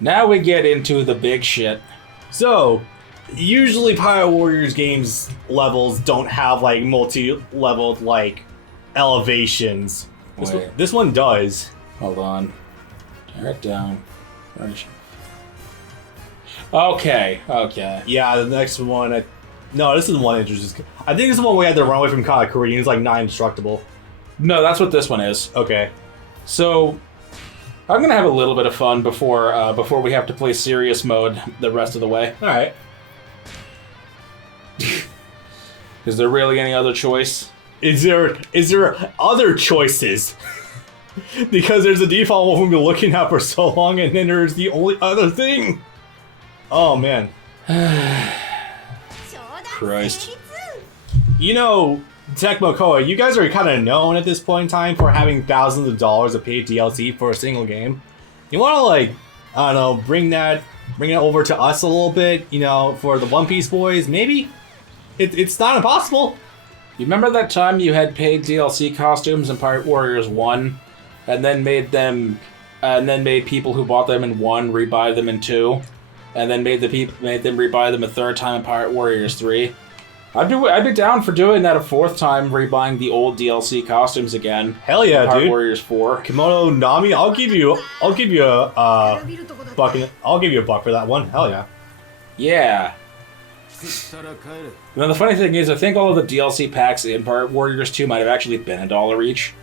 Now we get into the big shit. So, usually Pirate Warriors games levels don't have like multi-leveled like elevations. This one does. Hold on. Tear it down. Okay. Yeah, the next one. No, this is one interesting. I think this is one we had to run away from Katakuri, and it's like not indestructible. No, that's what this one is. Okay. So, I'm gonna have a little bit of fun before we have to play serious mode the rest of the way. All right. Is there really any other choice? Is there other choices? Because there's a default one we've been looking at for so long, and then there's the only other thing. Oh man. Christ. You know, Tecmo Koei, you guys are kind of known at this point in time for having thousands of dollars of paid DLC for a single game. You want to like, I don't know, bring it over to us a little bit, you know, for the One Piece boys, maybe? It's not impossible. You remember that time you had paid DLC costumes in Pirate Warriors 1, and then made people who bought them in 1 rebuy them in 2, and then made them rebuy them a 3rd time in Pirate Warriors 3? I'd be down for doing that a 4th time, rebuying the old DLC costumes again. Hell yeah, Pirate dude! Warriors 4. Kimono Nami, I'll give you a buck for that one. Hell yeah. Yeah. Now the funny thing is, I think all of the DLC packs in Pirate Warriors 2 might have actually been $1 each.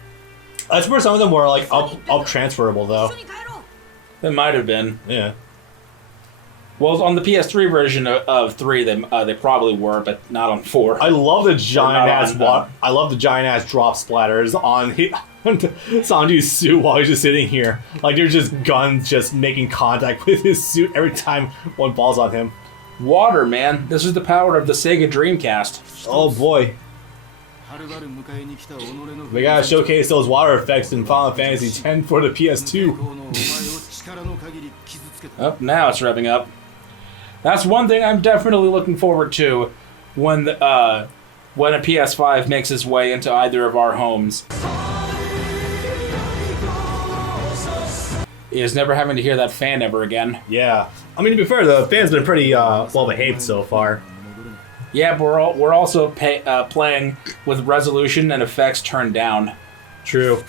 That's where some of them were like up transferable though. It might have been. Yeah. Well, on the PS3 version of 3, they probably were, but not on 4. I love the giant ass drop splatters on Sanji's suit while he's just sitting here. Like they're just guns just making contact with his suit every time one falls on him. Water, man. This is the power of the Sega Dreamcast. Oh boy. We gotta showcase those water effects in Final Fantasy X for the PS2. Oh, now it's revving up. That's one thing I'm definitely looking forward to when a PS5 makes its way into either of our homes. Is never having to hear that fan ever again. Yeah. I mean, to be fair, the fan's been pretty well behaved so far. Yeah, but we're also playing with resolution and effects turned down. True.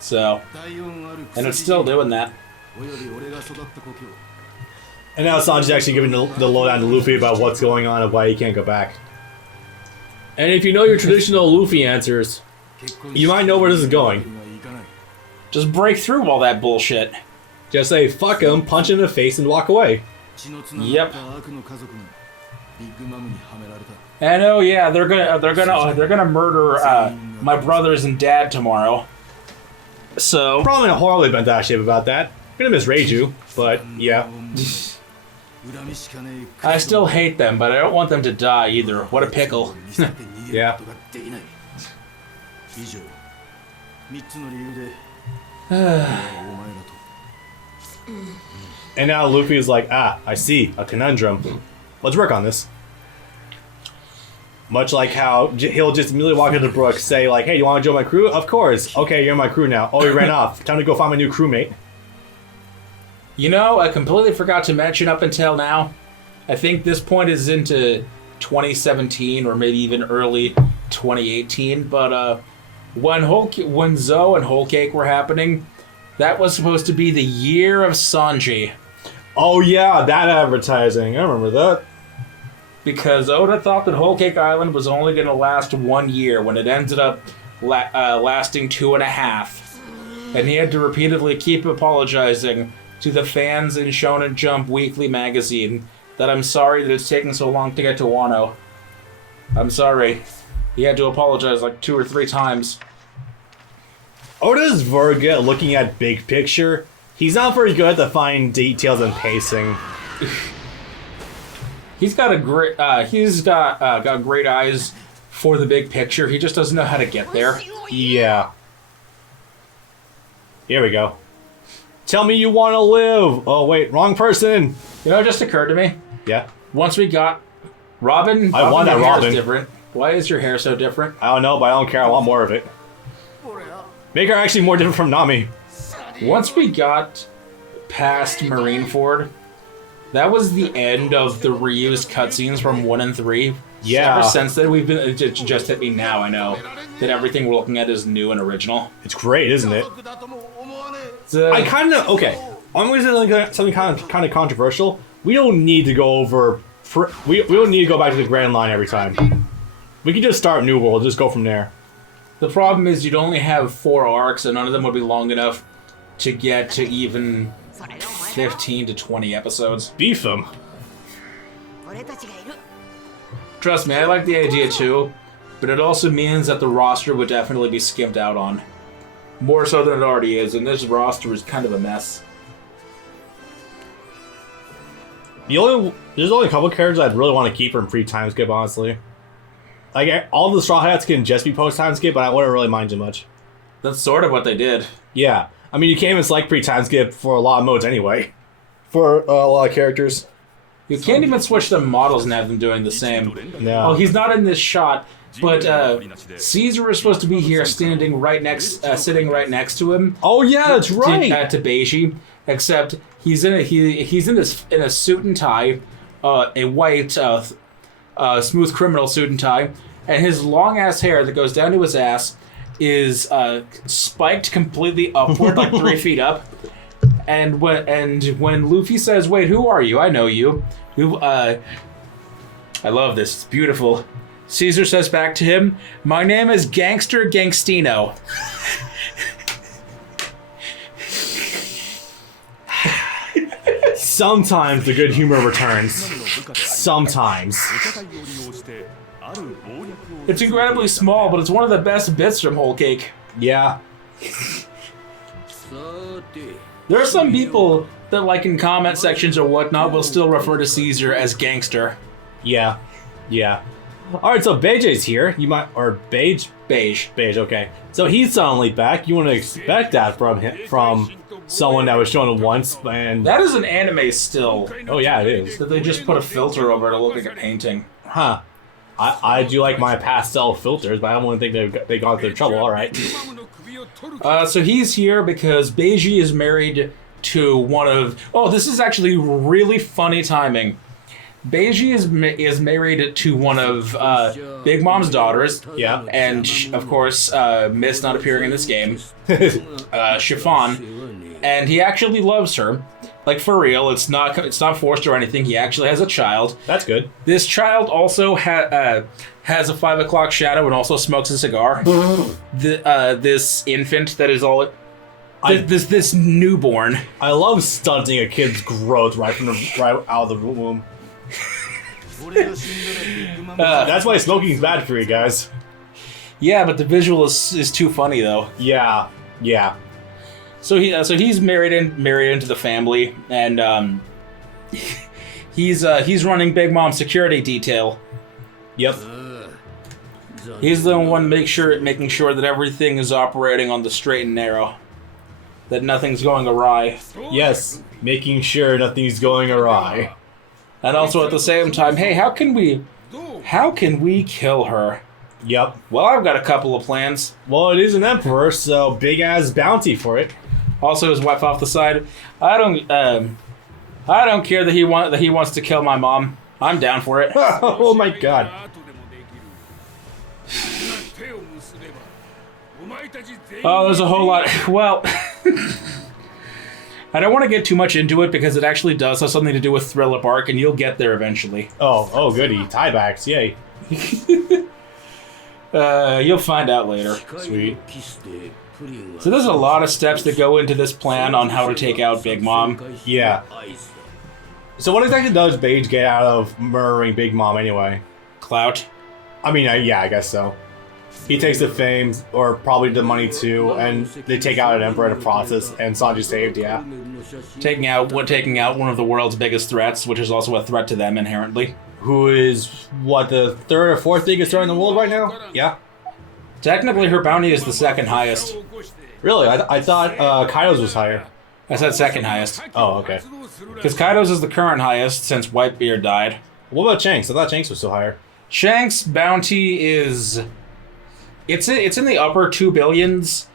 So, and it's still doing that. And now Sanji's actually giving the lowdown to Luffy about what's going on and why he can't go back. And if you know your traditional Luffy answers, you might know where this is going. Just break through all that bullshit. Just say fuck him, punch him in the face, and walk away. Yep. And oh yeah, they're gonna murder my brothers and dad tomorrow. So probably in a horribly bent out shape about that. I'm gonna miss Reiju, but yeah. I still hate them, but I don't want them to die either. What a pickle. Yeah. And now Luffy is like, I see, a conundrum. Let's work on this. Much like how he'll just immediately walk into Brook, say like, hey, you want to join my crew? Of course. Okay, you're my crew now. Oh, he ran off. Time to go find my new crewmate. You know, I completely forgot to mention up until now, I think this point is into 2017 or maybe even early 2018, but when Zoe and Whole Cake were happening, that was supposed to be the year of Sanji. Oh yeah, that advertising. I remember that. Because Oda thought that Whole Cake Island was only going to last 1 year when it ended up lasting 2.5. And he had to repeatedly keep apologizing to the fans in Shonen Jump Weekly magazine that I'm sorry that it's taking so long to get to Wano. I'm sorry. He had to apologize like 2 or 3 times. Oda's very good at looking at big picture. He's not very good at the fine details and pacing. He's got great eyes for the big picture. He just doesn't know how to get there. Yeah. Here we go. Tell me you want to live. Oh wait, wrong person. You know, it just occurred to me. Yeah. Once we got Robin, I want that Robin. Different. Why is your hair so different? I don't know, but I don't care. I want more of it. Make her actually more different from Nami. Once we got past Marineford, that was the end of the reused cutscenes from 1 and 3. Yeah. Ever since then, we've been... It just hit me now, I know, that everything we're looking at is new and original. It's great, isn't it? So, I kind of... Okay. I'm going to say something kind of controversial. We don't need to go over... We don't need to go back to the Grand Line every time. We can just start New World, just go from there. the problem is you'd only have 4 arcs, and none of them would be long enough to get to even 15 to 20 episodes. Beef them. Trust me, I like the idea too, but it also means that the roster would definitely be skimped out on. More so than it already is, and this roster is kind of a mess. There's only a couple characters I'd really want to keep from free time skip, honestly. Like, all the Straw Hats can just be post time skip, but I wouldn't really mind too much. That's sort of what they did. Yeah. I mean, you can't even select pre-time skip for a lot of modes anyway. For a lot of characters. You can't even switch the models and have them doing the same. No. Oh, he's not in this shot, but Caesar is supposed to be here, sitting right next to him. Oh yeah, that's right. To Beiji, except he's in a suit and tie, a white smooth criminal suit and tie, and his long ass hair that goes down to his ass is spiked completely upward, like 3 feet up. And when Luffy says, "Wait, who are you? I know you." I love this. It's beautiful. Caesar says back to him, "My name is Gangster Gangstino." Sometimes the good humor returns. Sometimes. It's incredibly small, but it's one of the best bits from Whole Cake. Yeah. There are some people that, like in comment sections or whatnot, will still refer to Caesar as Gangster. Yeah. Yeah. Alright, so Beiji's here. You might... Or Beige? Beige. Beige, okay. So he's suddenly back. You want to expect that from someone that was shown once, and... That is an anime still. Oh yeah, it is. That they just put a filter over it to look like a painting. Huh. I do like my pastel filters, but I don't want to think they got into trouble, alright. So he's here because Beiji is married to one of... Oh, this is actually really funny timing. Beiji is married to one of Big Mom's daughters. Yeah. And, of course, Miss not appearing in this game. Chiffon. And he actually loves her. Like, for real. It's not forced or anything. He actually has a child. That's good. This child also has a 5 o'clock shadow and also smokes a cigar. This infant that is all... This newborn. I love stunting a kid's growth right out of the womb. That's why smoking is bad for you guys. Yeah, but the visual is too funny though. Yeah, yeah. So he's married into the family, and he's running Big Mom's security detail. Yep. He's the one making sure that everything is operating on the straight and narrow, that nothing's going awry. Yes, making sure nothing's going awry. And also at the same time, hey, how can we kill her? Yep. Well, I've got a couple of plans. Well, it is an emperor, so big ass bounty for it. Also, his wife off the side. I don't care that he wants to kill my mom. I'm down for it. Oh my god. Oh, there's a whole lot. Well, I don't want to get too much into it because it actually does have something to do with Thriller Bark, and you'll get there eventually. Oh, goody. Tiebacks, yay. You'll find out later. Sweet. So there's a lot of steps that go into this plan on how to take out Big Mom. Yeah. So what exactly does Beige get out of murdering Big Mom anyway? Clout. I mean, yeah, I guess so. He takes the fame, or probably the money too, and they take out an emperor in the process, and Sanji saved, yeah. Taking out one of the world's biggest threats, which is also a threat to them inherently. Who is, what, the 3rd or 4th biggest threat in the world right now? Yeah. Technically, her bounty is the 2nd highest. Really? I thought Kaido's was higher. I said 2nd highest. Oh, okay. Because Kaido's is the current highest since Whitebeard died. What about Shanks? I thought Shanks was still higher. Shanks' bounty is... It's in the upper 2 billions.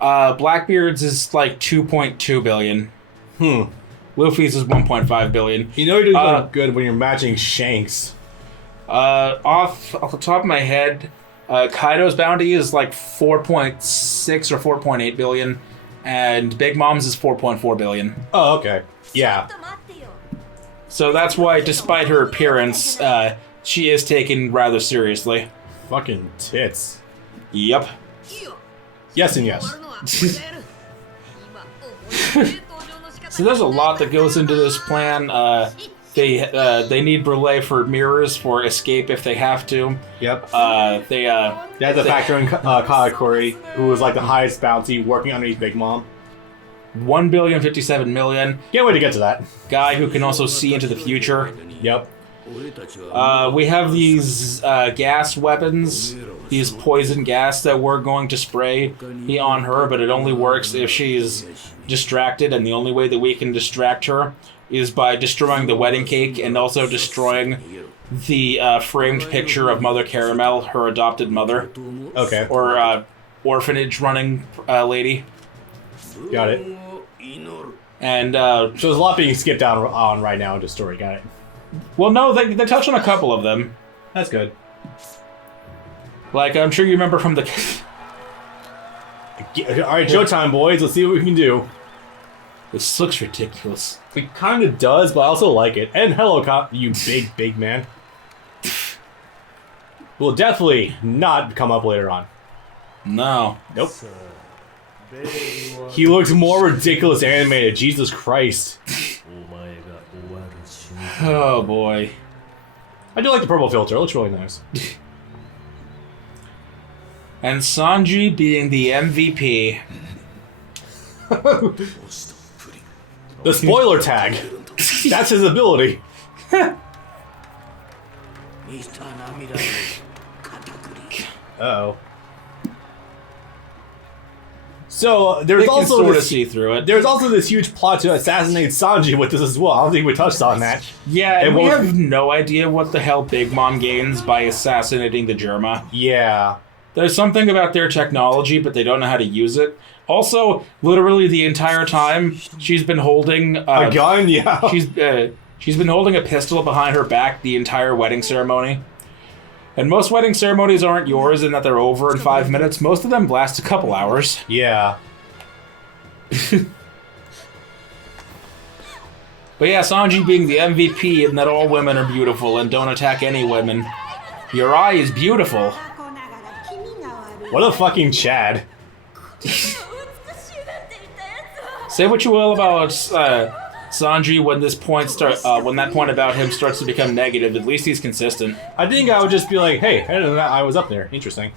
Blackbeard's is like 2.2 billion. Luffy's is 1.5 billion. You know you're doing good when you're matching Shanks. Off the top of my head, Kaido's bounty is like 4.6 or 4.8 billion, and Big Mom's is 4.4 billion. Oh, okay. Yeah. So that's why, despite her appearance, she is taken rather seriously. Fucking tits. Yep. Yes and yes. So there's a lot that goes into this plan. They need Brûlé for mirrors for escape if they have to. Yep. They have to factor in Katakuri, who was like the highest bounty working underneath Big Mom. 1,057 million. Can't wait to get to that. Guy who can also see into the future. Yep. We have these gas weapons, these poison gas that we're going to spray on her, but it only works if she's distracted, and the only way that we can distract her is by destroying the wedding cake and also destroying the framed picture of Mother Caramel, her adopted mother. Okay. Or orphanage running lady. Got it. And so there's a lot being skipped down on right now into story. Got it. Well, no, they touch on a couple of them. That's good. Like, I'm sure you remember from the... Alright, showtime, boys. Let's see what we can do. This looks ridiculous. It kind of does, but I also like it. And hello, you big man. Will definitely not come up later on. No. Nope. He looks more ridiculous animated. Jesus Christ. Oh boy. I do like the purple filter. It looks really nice. And Sanji being the MVP. The spoiler tag. That's his ability. Uh-oh. So there's also sort of this, see through it. There's also this huge plot to assassinate Sanji with this as well. I don't think we touched on that. Yeah, and we have no idea what the hell Big Mom gains by assassinating the Germa. Yeah. There's something about their technology, but they don't know how to use it. Also, literally the entire time, she's been holding... a gun? Yeah. She's been holding a pistol behind her back the entire wedding ceremony. And most wedding ceremonies aren't yours in that they're over in 5 minutes. Most of them last a couple hours. Yeah. But yeah, Sanji being the MVP and that all women are beautiful and don't attack any women. Your eye is beautiful. What a fucking Chad. Say what you will about Sanji when when that point about him starts to become negative. At least he's consistent. I think I would just be like, hey, I didn't know that I was up there. Interesting.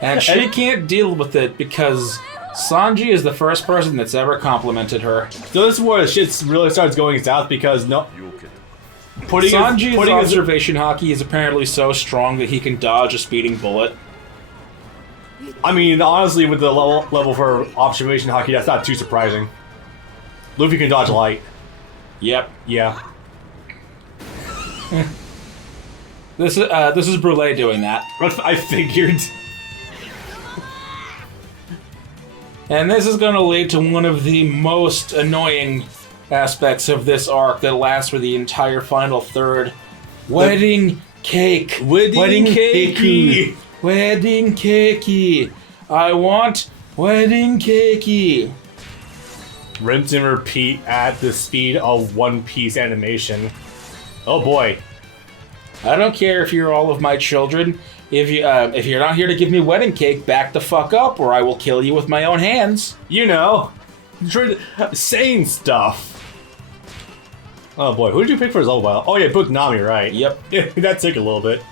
And she can't deal with it because Sanji is the first person that's ever complimented her. So this is where shit really starts going south because Sanji's observation hockey is apparently so strong that he can dodge a speeding bullet. I mean, honestly, with the level for observation hockey, that's not too surprising. Luffy can dodge light. Yep. Yeah. This is Brûlé doing that. I figured. And this is going to lead to one of the most annoying aspects of this arc that lasts for the entire final third. Wedding cake. Wedding cakey. Wedding cakey. I want wedding cakey. Rinse and repeat at the speed of One Piece animation. Oh boy. I don't care if you're all of my children. If you're not here to give me wedding cake, back the fuck up, or I will kill you with my own hands. You know, saying stuff. Oh boy, who did you pick for his old while? Oh yeah, book Nami, right? Yep. That took a little bit.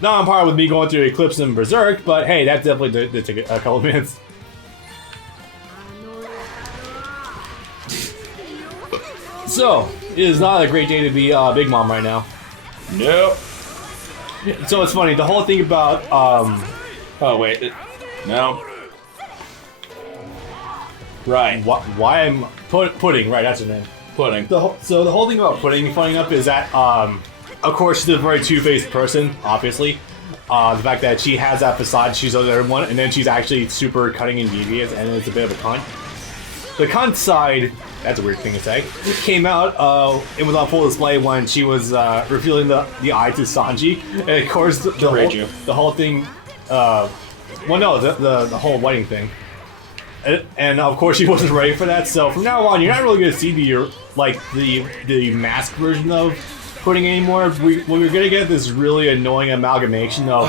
Not on par with me going through Eclipse and Berserk, but hey, that definitely did take a couple minutes. So, it is not a great day to be Big Mom right now. Nope. So it's funny, the whole thing about, Oh, wait. No. Right. Why I'm... Pudding, right, that's her name. Pudding. So the whole thing about Pudding, funny enough, is that, of course, she's a very two-faced person, obviously. The fact that she has that facade, she's on everyone, and then she's actually super cutting and devious, and it's a bit of a cunt. The cunt side, that's a weird thing to say, came out, it was on full display when she was revealing the eye to Sanji, and of course the whole thing, well no, the whole wedding thing. And of course she wasn't ready for that, so from now on you're not really going to see the mask version of Pudding anymore. We're going to get this really annoying amalgamation of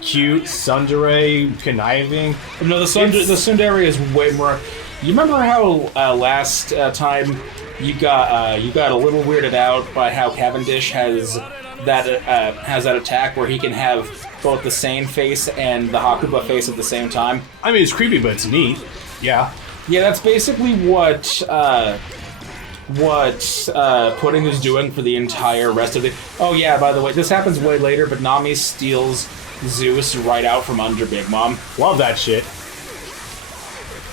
cute, tsundere, conniving. No, the tsundere is way more... You remember how last time you got a little weirded out by how Cavendish has that attack where he can have both the Sane face and the Hakuba face at the same time? I mean, it's creepy, but it's neat. Yeah. Yeah, that's basically what Pudding is doing for the entire rest of the... Oh yeah, by the way, this happens way later, but Nami steals Zeus right out from under Big Mom. Love that shit.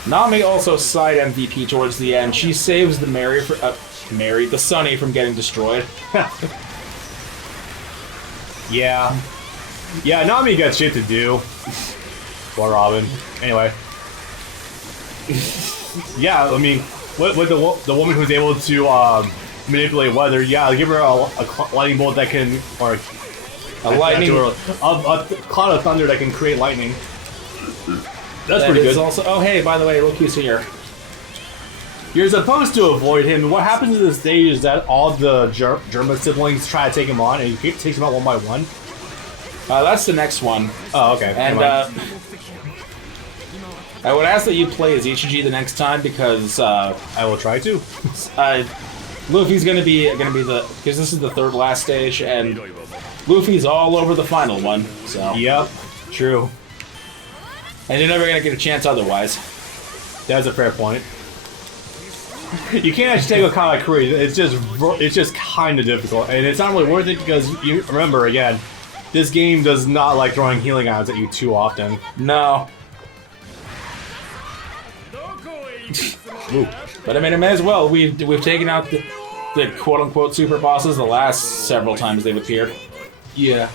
Nami also side MVP towards the end. She saves the the Sunny from getting destroyed. Yeah. Yeah, Nami got shit to do. Poor Robin. Anyway. Yeah, I mean, with the woman who's able to manipulate weather, yeah, give her a lightning bolt that can, or a cloud of thunder that can create lightning. That's that pretty good. Also, oh hey, by the way, Loki's here. You're supposed to avoid him, and what happens at this stage is that all the German siblings try to take him on, and he takes them out one by one. That's the next one. Oh, okay. And I would ask that you play as Ichiji the next time because I will try to. Luffy's gonna be the, because this is the third last stage, and Luffy's all over the final one. So yep, true. And you're never gonna get a chance otherwise. That's a fair point. You can't actually take a Kamakuri. It's just kind of difficult, and it's not really worth it because you remember again, this game does not like throwing healing items at you too often. No. Ooh. But I mean, it may as well. We've taken out the quote unquote super bosses the last several times they've appeared. Yeah.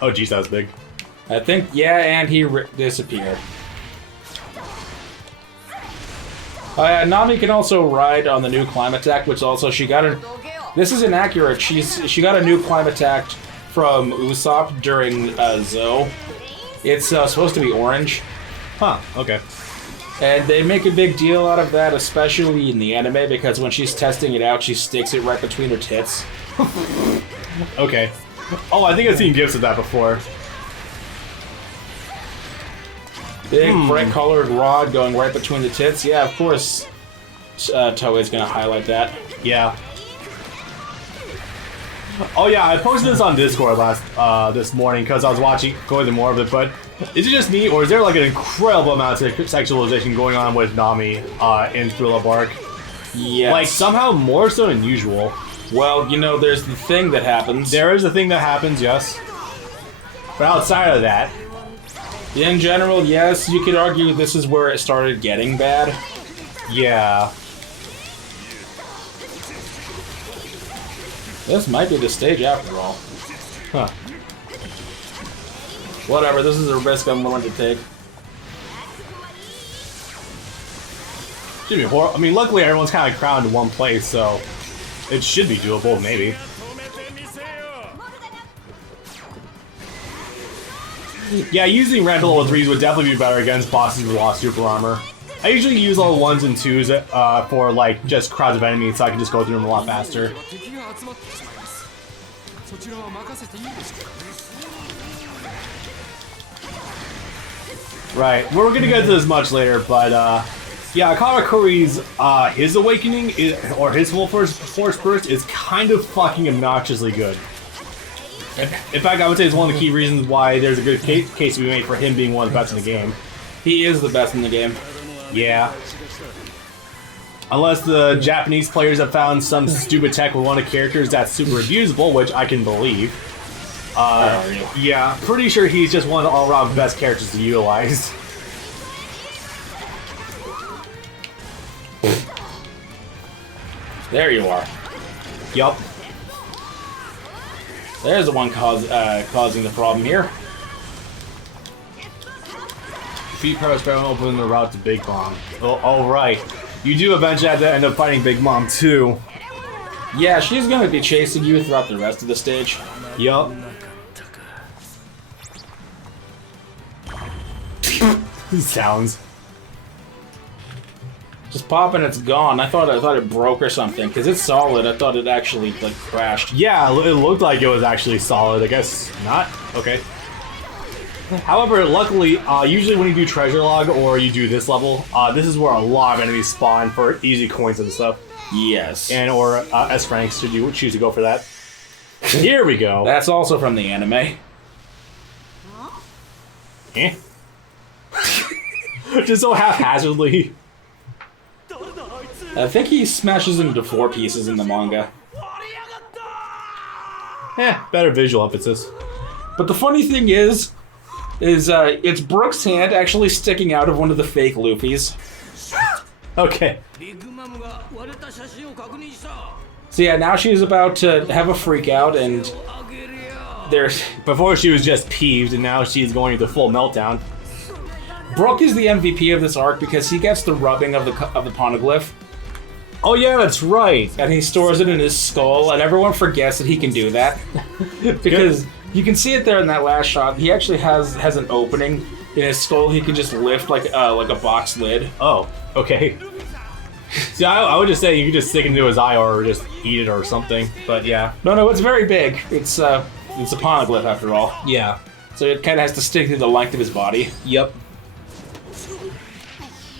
Oh geez, that was big. I think, yeah, and he disappeared. Nami can also ride on the new climb attack, which also she got a... This is inaccurate. She got a new climb attack from Usopp during Zo. It's supposed to be orange. Huh, okay. And they make a big deal out of that, especially in the anime, because when she's testing it out, she sticks it right between her tits. Okay. Oh, I think I've seen gifs of that before. Big, bright-colored rod going right between the tits. Yeah, of course Toei's gonna highlight that. Yeah. Oh yeah, I posted this on Discord this morning because I was going through more of it, but is it just me, or is there like an incredible amount of sexualization going on with Nami in Thriller Bark? Yes. Like, somehow more so than usual. Well, you know, there's the thing that happens. There is a thing that happens, yes. But outside of that... In general, yes, you could argue this is where it started getting bad. Yeah. This might be the stage after all. Huh. Whatever, this is a risk I'm willing to take. Should be horrible. I mean, luckily everyone's kind of crowned in one place, so it should be doable, maybe. Yeah, using rental level 3s would definitely be better against bosses with a lot of super armor. I usually use level 1s and 2s for, like, just crowds of enemies so I can just go through them a lot faster. Right, we're gonna get to this much later, but, yeah, Kamakuri's, his awakening, or his full force burst is kind of fucking obnoxiously good. In fact, I would say it's one of the key reasons why there's a good case to be made for him being one of the best in the game. He is the best in the game. Yeah. Unless the Japanese players have found some stupid tech with one of the characters that's super abusable, which I can believe. Yeah, pretty sure he's just one of the all-around best characters to utilize. There you are. Yup. There's the one causing the problem here. Feet press down, open the route to Big Mom. Oh, right. You do eventually have to end up fighting Big Mom too. Yeah, she's gonna be chasing you throughout the rest of the stage. Yup. Sounds. Just pop and it's gone. I thought it broke or something because it's solid. I thought it actually like crashed. Yeah, it looked like it was actually solid. I guess not. Okay. However, luckily, usually when you do treasure log or you do this level, this is where a lot of enemies spawn for easy coins and stuff. Yes. And or S ranks should you choose to go for that. Here we go. That's also from the anime. Eh? Just so haphazardly. I think he smashes into 4 pieces in the manga. Better visual emphasis. But the funny thing is it's Brooke's hand actually sticking out of one of the fake Luffy's. Okay. So yeah, now she's about to have a freak out, and there's... Before she was just peeved, and now she's going into full meltdown. Brooke is the MVP of this arc because he gets the rubbing of the Poneglyph. Oh yeah, that's right. And he stores it in his skull, and everyone forgets that he can do that. Because you can see it there in that last shot. He actually has an opening in his skull. He can just lift like a box lid. Oh, okay. See, I would just say you could just stick it into his eye or just eat it or something. But yeah. No, it's very big. It's a Poneglyph after all. Yeah. So it kind of has to stick to the length of his body. Yep.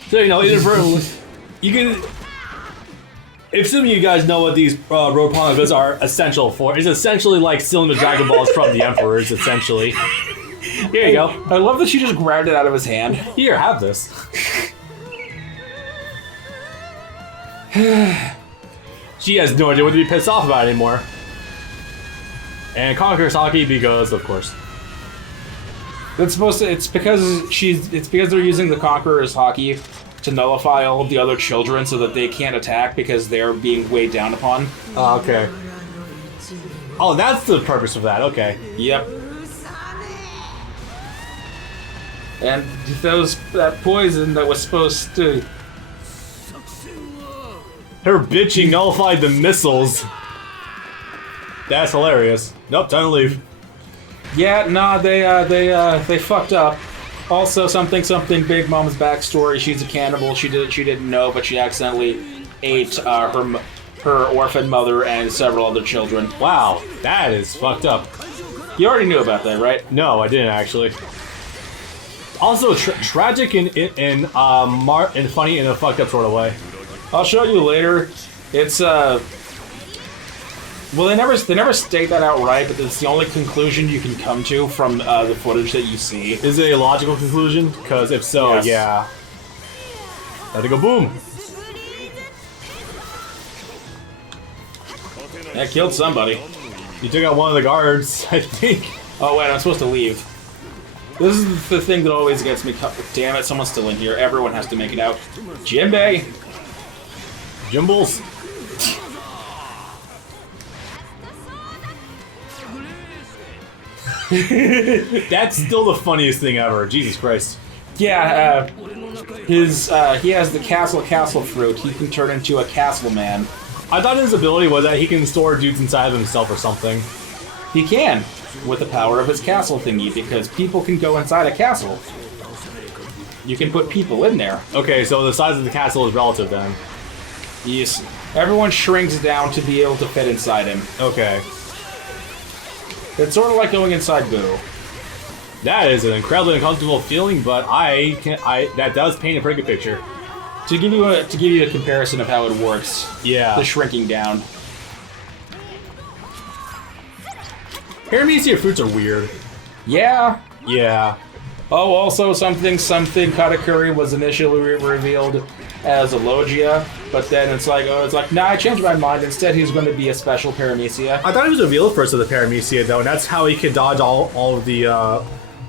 So inadvertently, you can. Assuming you guys know what these road poneglyphs are essential for, it's essentially like stealing the Dragon Balls from the Emperors, essentially. Here you go. I love that she just grabbed it out of his hand. Here, have this. She has no idea what to be pissed off about anymore. And conquers hockey because, of course. It's because they're using the Conqueror's hockey to nullify all of the other children so that they can't attack because they're being weighed down upon. Oh, okay. Oh, that's the purpose of that, okay. Yep. And that poison that was supposed to... Her bitching nullified the missiles. That's hilarious. Nope, time to leave. Yeah, nah, they fucked up. Also, something Big Mom's backstory. She's a cannibal. She didn't know, but she accidentally ate her orphan mother and several other children. Wow, that is fucked up. You already knew about that, right? No, I didn't actually. Also, tragic and funny in a fucked up sort of way. I'll show you later. It's well, they never state that outright, but it's the only conclusion you can come to from the footage that you see. Is it a logical conclusion? Because if so, yes. Yeah. Let it go boom. That killed somebody. You took out one of the guards, I think. Oh wait, I'm supposed to leave. This is the thing that always gets me. Damn it, someone's still in here. Everyone has to make it out. Jinbei! Jimbles. That's still the funniest thing ever. Jesus Christ. Yeah, he has the castle fruit. He can turn into a castle man. I thought his ability was that he can store dudes inside of himself or something. He can, with the power of his castle thingy, because people can go inside a castle. You can put people in there. Okay, so the size of the castle is relative then. Yes. Everyone shrinks down to be able to fit inside him. Okay. It's sort of like going inside Boo. That is an incredibly uncomfortable feeling, but that does paint a pretty good picture. To give you a comparison of how it works. Yeah. The shrinking down. Paramecia fruits are weird. Yeah. Yeah. Oh, also something Katakuri was initially revealed as a Logia, but then it's like, nah, I changed my mind. Instead, he's going to be a special Paramecia. I thought he was revealed first as the Paramecia, though, and that's how he could dodge all of the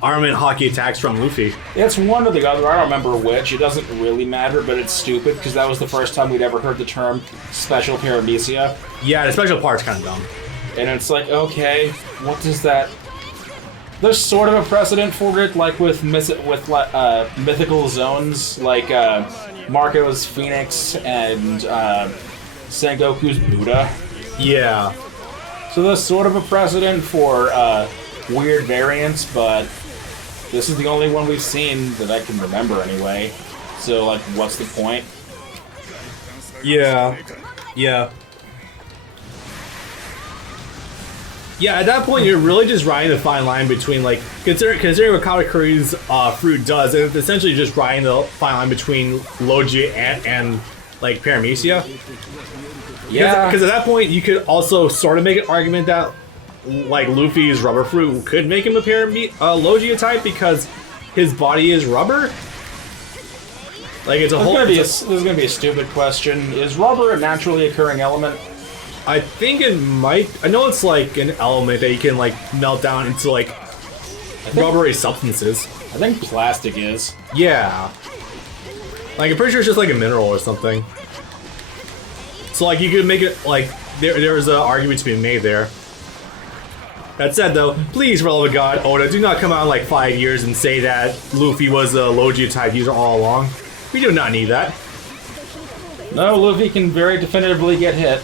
armament hockey attacks from Luffy. It's one or the other. I don't remember which. It doesn't really matter, but it's stupid, because that was the first time we'd ever heard the term special Paramecia. Yeah, the special part's kind of dumb. And it's like, okay, what does that... There's sort of a precedent for it, like with mythical zones, like Marco's Phoenix and Sengoku's Buddha. Yeah. So there's sort of a precedent for weird variants, but this is the only one we've seen that I can remember anyway. So, like, what's the point? Yeah. Yeah. Yeah, at that point, you're really just riding the fine line between, like, considering what Katakuri's fruit does, it's essentially just riding the fine line between Logia and like, Paramecia. Yeah. Because at that point, you could also sort of make an argument that, like, Luffy's rubber fruit could make him a Logia type because his body is rubber. Like, it's a whole... This is gonna be a stupid question. Is rubber a naturally occurring element? I think it might. I know it's like an element that you can like melt down into like rubbery substances. I think plastic is. Yeah. Like I'm pretty sure it's just like a mineral or something. So like you could make it like there's an argument to be made there. That said though, please for the love of God, Oda, do not come out in like 5 years and say that Luffy was a Logia type user all along. We do not need that. No, Luffy can very definitively get hit.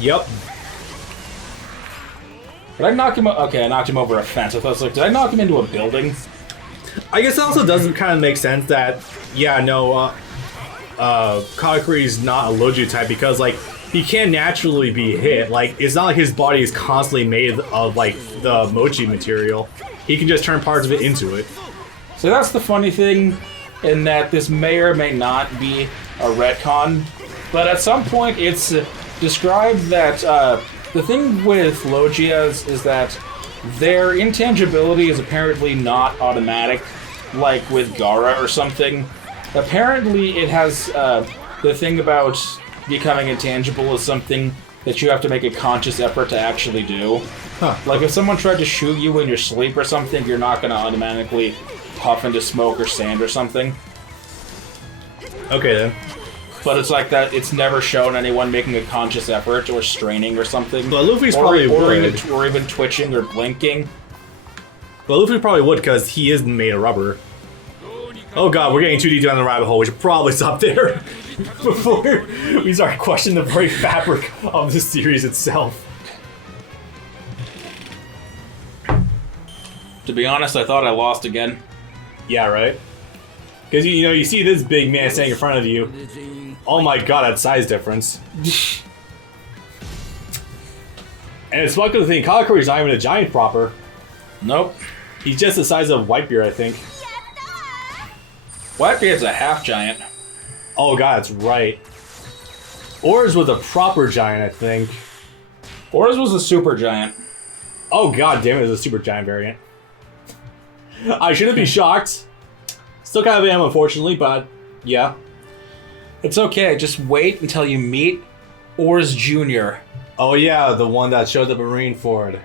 Yep. Did I knock him? Okay, I knocked him over a fence. I thought it was like, did I knock him into a building? I guess it also doesn't kind of make sense that, yeah, no, Katakuri's not a Logia type because, like, he can naturally be hit. Like, it's not like his body is constantly made of, like, the mochi material. He can just turn parts of it into it. So that's the funny thing, in that this may or may not be a retcon, but at some point it's described that the thing with Logias is that their intangibility is apparently not automatic, like with Gaara or something. Apparently it has the thing about becoming intangible is something that you have to make a conscious effort to actually do. Huh. Like if someone tried to shoot you in your sleep or something, you're not going to automatically puff into smoke or sand or something. Okay then. But it's like that, it's never shown anyone making a conscious effort or straining or something. But Luffy's probably would. Or even twitching or blinking. But Luffy probably would because he is made of rubber. Oh god, we're getting too deep down the rabbit hole. We should probably stop there before we start questioning the very fabric of the series itself. To be honest, I thought I lost again. Yeah, right? Because, you know, you see this big man standing in front of you. Oh my god, that size difference. And it's fucking the thing, Katakuri's not even a giant proper. Nope. He's just the size of Whitebeard, I think. Whitebeard's a half giant. Oh god, that's right. Oars was a proper giant, I think. Oars was a super giant. Oh god damn it, it's a super giant variant. I shouldn't be shocked. Still kind of am, unfortunately, but yeah. It's okay, just wait until you meet Oars Jr. Oh yeah, the one that showed up in Marineford.